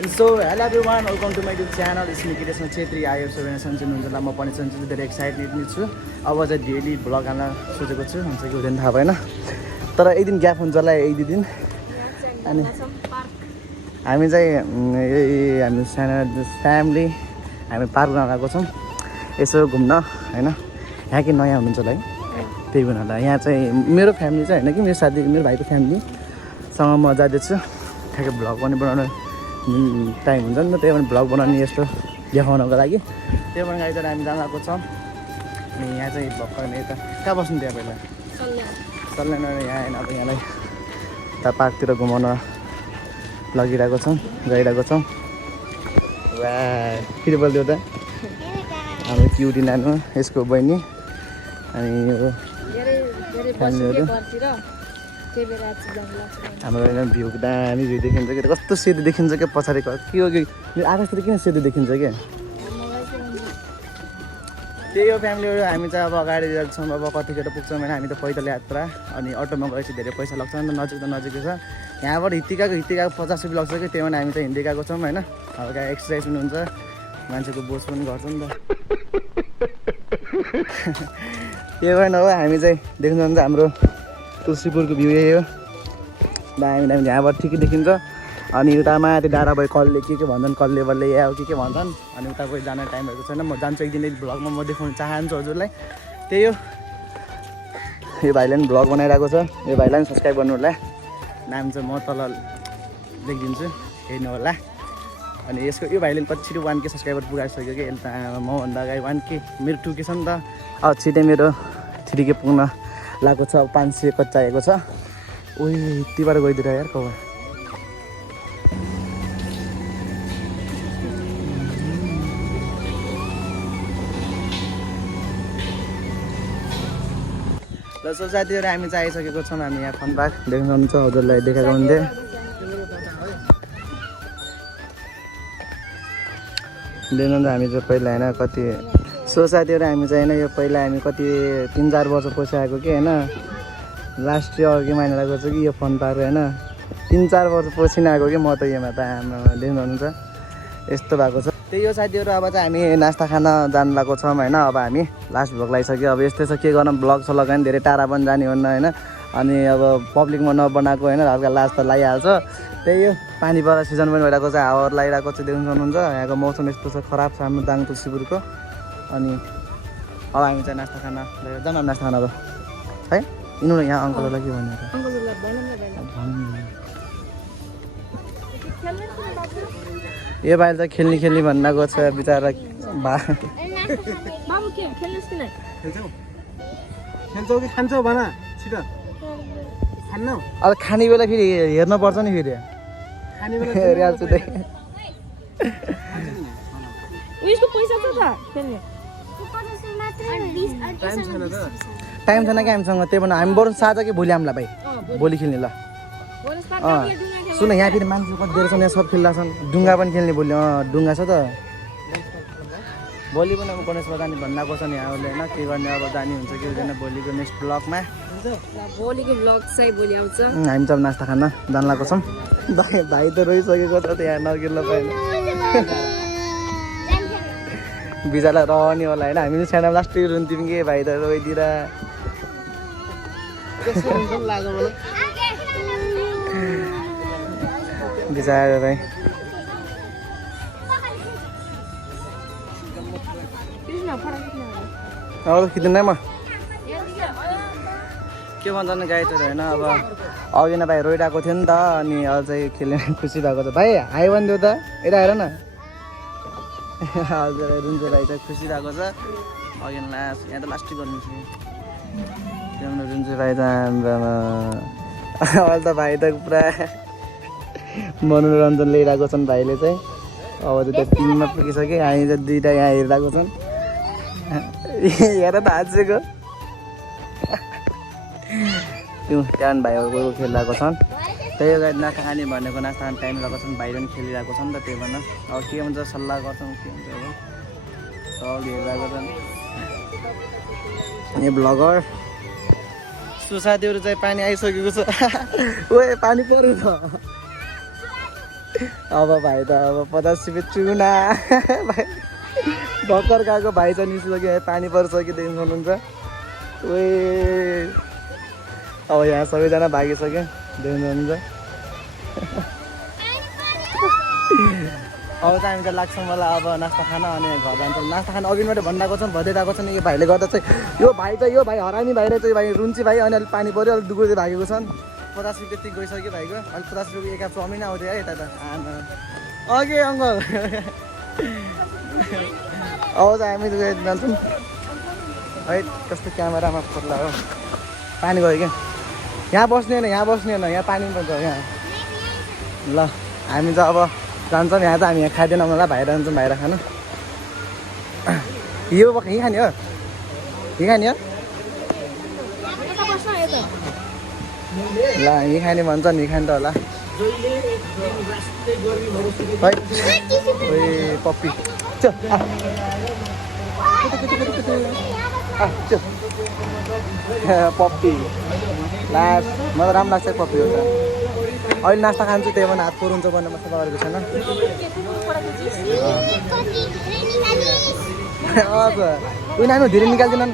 so hello everyone welcome to my YouTube channel स्मी कृष्ण छेत्री आयो सबैजना सन्चै हुनुहुन्छ होला म पनि सन्चै धेरै एक्साइटेड नै छु अब चाहिँ डेली भ्लग हाल्न सोचेको छु हुन्छ कि हुँदैन थाहा भएन तर एक दिन ग्याप हुन्छ होला एक दुई दिन अनि हामी चाहिँ हामी सानो फ्यामिली हामी पार्क गर्न गएको छौँ यसो घुम्न होइन यहाँ कि नयाँ हुनुहुन्छ होला है त्यही भएर होला यहाँ चाहिँ मेरो फ्यामिली चाहिँ होइन कि मेरो साथी मेरो भाइको फ्यामिलीसँग म जाँदैछु ठ्याक्कै भ्लग पनि बनाउनु टाइम हुन्छ नि त त्यही भएर भ्लग बनाउने यस्तो देखाउनको लागि त्यही भएर गाडी चाहिँ हामी जान गएको छौँ अनि यहाँ चाहिँ भर्खर यता कहाँ बस्नु त्यहाँ पहिला चल्दैन यहाँ होइन अब यहाँलाई यता पार्कतिर घुमाउन लगिरहेको छौँ गइरहेको छौँ वा फेरि बोलिदियो त हाम्रो क्युटी नानु यसको बहिनी अनि यो फ्यामिलीहरू हाम्रो यहाँ भ्यू दामी भ्यू देखिन्छ कि कस्तो सेतो देखिन्छ क्या पछाडि के हो कि आकाशतिर किन सेतो देखिन्छ क्या त्यही हो फ्यामिलीहरू हामी चाहिँ अब अगाडि जान्छौँ अब कतिखेर पुग्छौँ होइन हामी त पैदल यात्रा अनि अटोमा गएपछि धेरै पैसा लाग्छ नि त नजिकै छ यहाँबाट हिँडिगएको 50 रुपियाँ लाग्छ कि त्यही भएर हामी चाहिँ हिँड्दै गएको छौँ होइन हल्का एक्सर्साइज पनि हुन्छ मान्छेको बोझ पनि गर्छ नि त त्यही भएर हो हामी चाहिँ देख्नुहुन्छ हाम्रो तुलसीपुरको भ्यू यही हो दामी दामी यहाँबाट ठिकै देखिन्छ अनि उता माथि डाँडा भयो कलले के भन्छन् कलले बल्ले या के भन्छन् अनि उता कोही जाने टाइम भएको छैन म जान्छु एक दिन भ्लगमा म देखाउन चाहन्छु हजुरलाई त्यही हो यो भाइले पनि भ्लग बनाइरहेको छ यो भाइलाई पनि सब्सक्राइब गर्नु होला नाम चाहिँ म तल लेखिदिन्छु हेर्नु होला अनि यसको यो भाइले पनि छिटो 1K सब्सक्राइबर पुगाइसक्यो कि यसले त मभन्दा अगाडि 1K मेरो 2K छ नि त अब छिटै मेरो 3K पुग्न लागेको छ 500 कति चाहिएको छ उही यतिबाट गइदिएर यार कहाँ ल सो साथीहरू हामी चाहिँ आइसकेको छौँ हामी यहाँ फन पार्क देख्नुहुन्छ हजुरलाई देखाएको हुन्थे देख्नुहुन्छ हामी चाहिँ पहिला होइन कति सो साथीहरू हामी चाहिँ होइन यो पहिला हामी कति 3-4 वर्ष पछि आएको कि होइन लास्ट इयर अघि मानेर आएको छ कि यो फन पार्क होइन 3-4 वर्ष पछि आएको कि म त योमा त हाम्रो देख्नुहुन्छ यस्तो भएको छ त्यही हो साथीहरू अब चाहिँ हामी नास्ता खान जानु लागेको छौँ होइन अब हामी लास्ट भ्लग लगाइसक्यो अब यस्तै छ के गर्नु भ्लग छ लगायो भने धेरै टाढा पनि जाने हुन्न होइन अनि अब पब्लिकमा नबनाएको होइन हल्का लाज त लागिहाल्छ त्यही हो पानी परेर सिजन पनि भइरहेको छ हावाहरू लागिरहेको छ देख्नु सक्नुहुन्छ यहाँको मौसम यस्तो छ खराब छ हाम्रो दाङ तुलसीपुरको अनि अब हामी चाहिँ नास्ता खाना लिएर जाऊँ नास्ता खाना अब है यिनीहरू यहाँ अङ्कलहरूलाई के भन्नु यो भाइ त खेल्ने भन्नको छ बिचरा अब खाने बेला फेरि हेर्न पर्छ नि फेरि हेरिहाल्छु टाइम छैन क्या हामीसँग त्यही भएर हामी बरु साँझ कि भोलि हामीलाई भाइ भोलि खेल्ने ल सुन यहाँ फेरि मान्छे कति धेरै छन् यहाँ सब खेल्दा छन् डुङ्गा पनि खेल्ने भोलि डुङ्गा छ त भोलि पनि अब गणेशमा जाने भन्नको छ नि यहाँहरूले होइन के गर्ने अब जाने हुन्छ कि हुँदैन भोलिको नेक्स्ट ब्लगमा भोलिको ब्लग चाहिँ भोलि आउँछ हामी चाहिँ नास्ता खान जान लागेको छौँ भाइ त रोइसकेको छ त यहाँ नगिर्न पाएन बिचरा रहने होला होइन हामी सानो लास्टै रुन्थ्यौँ कि भाइ त रोइदिएर बिचरा भाइ अब खिच्दैन म के भन्छन् गाईहरू होइन अब अघि नै भाइ रोइरहेको थियो नि त अनि अहिले चाहिँ खेल्ने खुसी भएको छ भाइ हाई भनिदियो त यता हेर न हजुर रुन्जु भाइ चाहिँ खुसी भएको छ अघि लास्ट यहाँ त लास्टै गर्नु छ त्यो रुन्जु भाइ त अहिले त भाइ त पुरा मनोरञ्जन लिइरहेको छन् भाइले चाहिँ अब चाहिँ त्यो 3 मा पुगिसक्यो हामी चाहिँ 2टा यहाँ हेरिरहेको छन् हेर त हाँसेको त्यो त्यहाँ भाइहरूको खेलिरहेको छन् त्यही हो नास्ता खाने भनेको नास्ता खाने टाइम लगाएको छन् भाइले पनि खेलिरहेको छ नि त त्यही भएर अब के हुन्छ सल्लाह गर्छौँ के हुन्छ अब सब हेरिरहेको छन् यो ब्लगर सो साथीहरु चाहिँ पानी आइसकेको छ ओए पानी पर्यो त अब भाइ त अब 50 रुपियाँ चुना भाइ भर्खर गएको भाइ छ निस्किसक्यो पानी परिसकेदेखि हुनुहुन्छ ओए अब यहाँ सबैजना भागिसक्यो देख्नुहुन्छ अब चाहिँ हामी त लाग्छौँ मलाई अब नास्ता खान अनि घर जान्छौँ नास्ता खान अघिबाट भनिरहेको छन् भन्दै गएको छन् यो भाइले गर्दा चाहिँ यो भाइ हरामी भाइ रहेछ यो भाइ रुन्ची भाइ अनि अलिक पानी पऱ्यो अलिक दुगुर्दै भागेको छन् 50 रुपियाँ त्यति गइसक्यो भाइको अलिक 50 रुपियाँ एक चाउमिन आउँथ्यो है यता त अघि अङ्कल अब चाहिँ हामी जान्छौँ है कस्तो क्यामेरामा पर्ला हो पानी गयो क्या यहाँ बस्ने होइन यहाँ पानी पर्छ यहाँ ल हामी चाहिँ अब जान्छौँ यहाँ त हामी यहाँ खाँदैनौँ होला भाइ जान्छौँ बाहिर खानु यो यहीँ खाने हो यहीँ खाने हो ल यहीँ खाने भन्छ नि खाने त होला है ओए पप्पी चल पप्पी लास्ट मलाई राम्रो लाग्छ पप्पी हो त अहिले नास्ता खान्छु त्यही भएर हात पुरुन्छ भन्ने म सफा गरेको छैन हजुर उयो नानी धेरै निकाल्दैन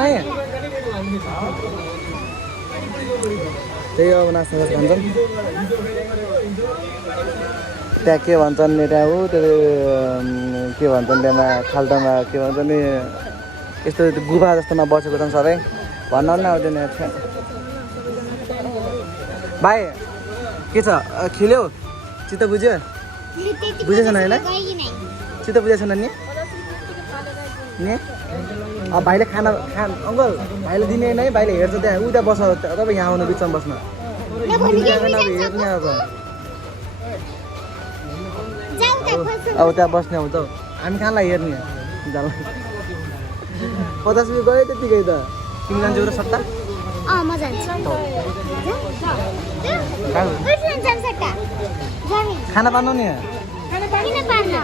है त्यही अब नास्ता खान्छौँ त्यहाँ के भन्छन् नि त्यहाँ ऊ त्यो के भन्छन् त्यहाँमा खाल्टामा के भन्छ नि यस्तो गुफा जस्तोमा बसेको छन् सबै भन्न पनि आउँदैन भाइ के छ खेल्यौ चित्त बुझ्यो बुझेछन् होइन चित्त बुझेछन् नि भाइले खाना अङ्कल भाइले दिने होइन है भाइले हेर्छ त्यहाँ उता बस तपाईँ यहाँ आउनु बिचमा बस्न हेर्ने अब त्यहाँ बस्ने आउँछ हामी कहाँलाई हेर्ने 50 रुपियाँ गयो त्यतिकै त तिमी जान्छौ र सट्टा खाना पार्नु नि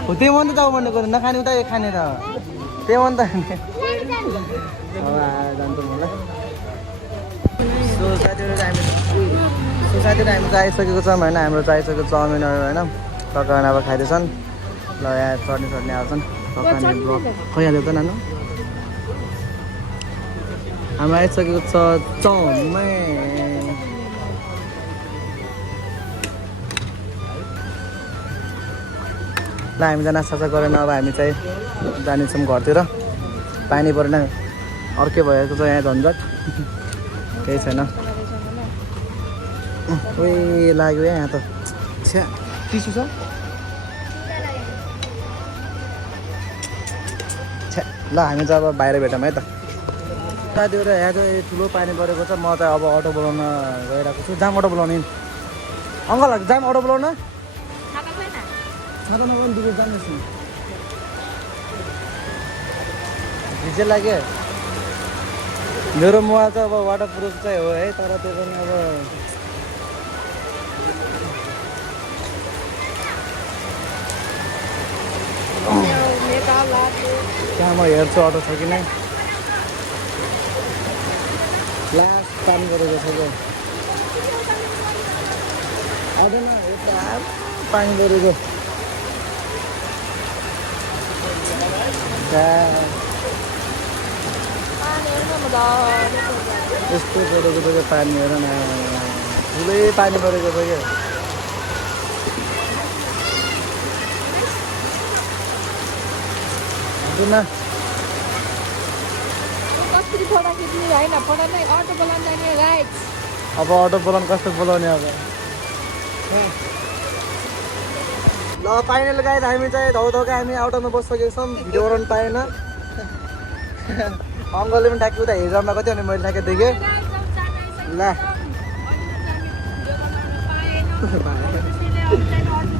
हो त्यही मन त जाऊ भन्ने कुरो नखाने उता खाने त त्यही मन त जान्छौँ होला साथीहरू हामी चाहिँ आइसकेको छौँ होइन हाम्रो चाहिँ आइसकेको चाउमिनहरू होइन पकाएर अब खाइदिएछन् ल यहाँ चट्नी आउँछन् पकाउने ब्लक खुवाइहाल्यो त नानु हाम्रो आइसकेको छ चाउमिन ल हामी त नास्ता गरेन अब हामी चाहिँ जानेछौँ घरतिर पानी परेन अर्कै भएको छ यहाँ झन्झट केही छैन ओइ लाग्यो यहाँ त छ्या टिसु छ छ्या ल हामी चाहिँ अब बाहिर भेटौँ है त साथीहरू यहाँ चाहिँ ठुलो पानी परेको छ म चाहिँ अब अटो बोलाउन गइरहेको छु जाम अटो बोलाउने अङ्कल जाम अटो बोलाउन छाता नगर्नु दुःख जानुहोस् न भिजे लाग्यो मेरो मोबाइल चाहिँ अब वाटर प्रुफ चाहिँ हो है तर त्यो पनि अब त्यहाँ म हेर्छु अटो छ कि नै लास्ट पानी परेको छ क्या आउँदैन यता पानी परेको यस्तो परेको छ क्या पानी हेर न ठुलै पानी परेको छ क्या अब अटो बोलाउनु कस्तो बोलाउने अब ल फाइनल गाइज हामी चाहिँ धाउकै हामी अटोमा बसिसकेको छौँ भिडियो बनाउनु पाएन अङ्कलले पनि ठ्याक्कै उता हेरेरमा कति अनि मैले ठ्याक्कै देखेँ ल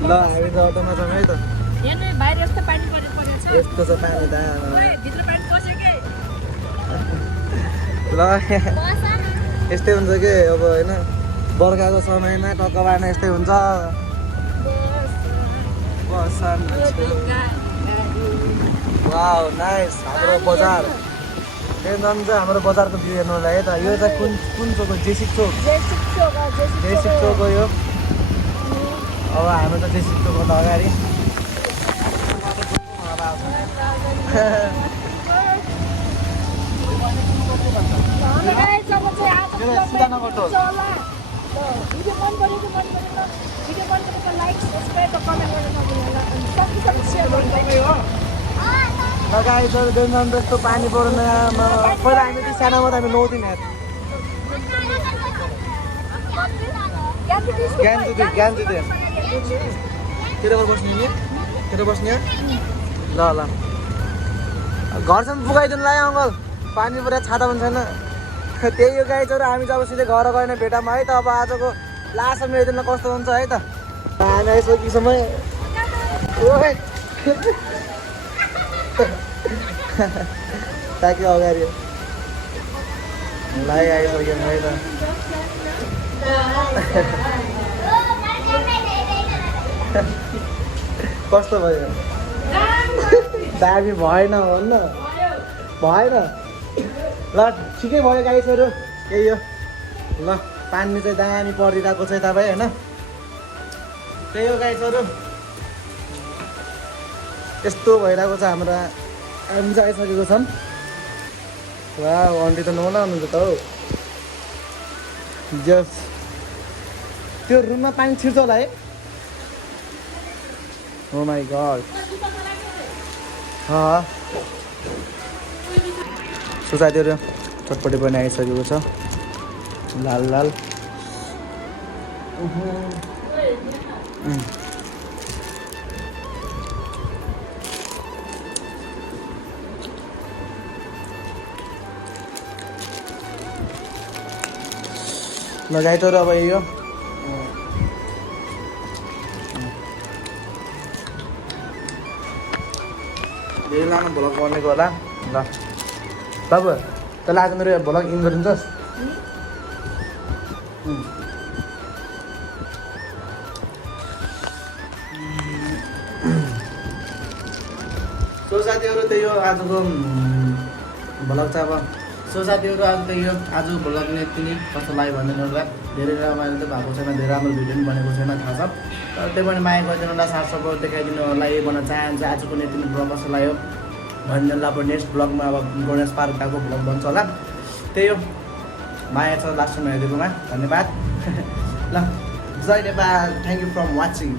ल हामी त अटोमा छौँ है त यस्तो छ पानी त ल यस्तै हुन्छ कि अब होइन बर्खाको समयमा टक्क बार्न यस्तै हुन्छ वाउ नाइस हाम्रो बजार हेर्नु चाहिँ हाम्रो बजारको भ्यू हेर्नुलाई है त यो चाहिँ कुन चोक हो जेसिक चोक हो यो अब हाम्रो त देशी टोको अगाडि सिधा नगर्नु गाईहरू देख्नु जस्तो पानी पर्न पहिला हामी त्यो सानोमा त हामी नुहाउँथ्यौँ ज्ञान दिँदै त्यता बस्ने नि त्यता बस्ने ल ल घरसम्म पुगाइदिनु ल अङ्कल पानी पुरा छाता पनि छैन त्यही हो गाई चोर हामी जब सिधै घर गएन भेटामा है त अब आजको लास्टमा मिलाइदिनु कस्तो हुन्छ है त हामी आइसकेसम्म ताकि अगाडि लाइ आइसक्यौँ है त कस्तो भयो दामी भएन भन्न भएन ल ठिकै भयो गाई छोरो यही हो ल पानी चाहिँ दामी परिरहेको छ तपाईँ होइन त्यही हो गाई छोरो यस्तो भइरहेको छ हाम्रो हामी चाहिँ आइसकेको छौँ वा अन्टी त नहुला हुनुहुन्छ त हौ जस त्यो रुममा पानी छिर्छ होला है ओ माई गड सुसाइडहरू चटपटी पनि आइसकेको छ लाल लाल लगाइ तर अब यो धेरै लामो भ्लग बनेको होला ल बाबु तँलाई आज मेरो भ्लग इन गरिदिन्छस् सो साथीहरू त्यही हो आजको भ्लग चाहिँ अब सो साथीहरू आज त्यही हो आजको भ्लग नै यति नै कस्तो लाग्यो भनिदिनु होला धेरै रमाइलो त भएको छैन धेरै राम्रो भिडियो पनि बनेको छैन थाहा छ तर त्यही पनि माया गरिदिनु होला साथ सपोर्ट देखाइदिनु होला यही भन्न चाहन्छु आजको नै यति नै भ्लग कस्तो लाग्यो भनिदिनु होला अब नेक्स्ट भ्लगमा अब गणेश पार्क गएको भ्लग बन्छ होला त्यही हो माया छ लास्टमा हेरिदिनुमा धन्यवाद ल जय Nepal thank you from watching